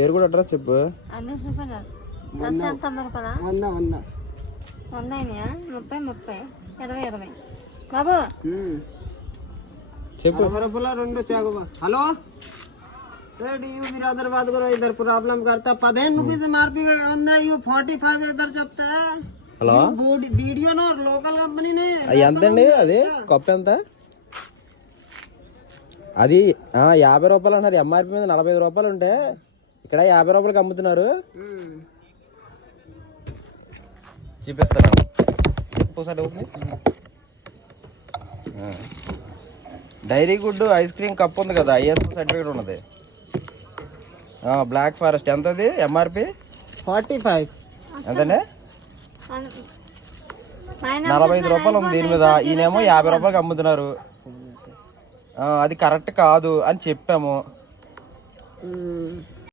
పేరు కూడా అడ్రస్ చెప్పు. అన్ని రూపాయలు 90 రూపాయలా? 100 అయినాయా? 30 20 20 బాబు చెప్పు. हेलो सर यू मेरा इधर बात करो, इधर प्रॉब्लम करता 15 रुपये से मार पी गए यू 45 इधर చెప్తా. Hello video no local company నే. ఎంత అండి అది కప్ ఎంత? అది 50 రూపాయలు అన్నారు. ఎంఆర్పి మీద 45 రూపాయలు ఉంటే ఇక్కడ 50 రూపాయలకి అమ్ముతున్నారు. చూపిస్తాను. Dairy good ice cream cup ఉంది కదా, ఐఎస్ఓ సర్టిఫికేట్ ఉన్నది. బ్లాక్ ఫారెస్ట్ ఎంత అది ఎంఆర్పి? 45. ఎంతండి? 45 రూపాయలు ఉంది దీని మీద. ఈయనేమో 50 రూపాయలకి అమ్ముతున్నారు. అది కరెక్ట్ కాదు అని చెప్పాము.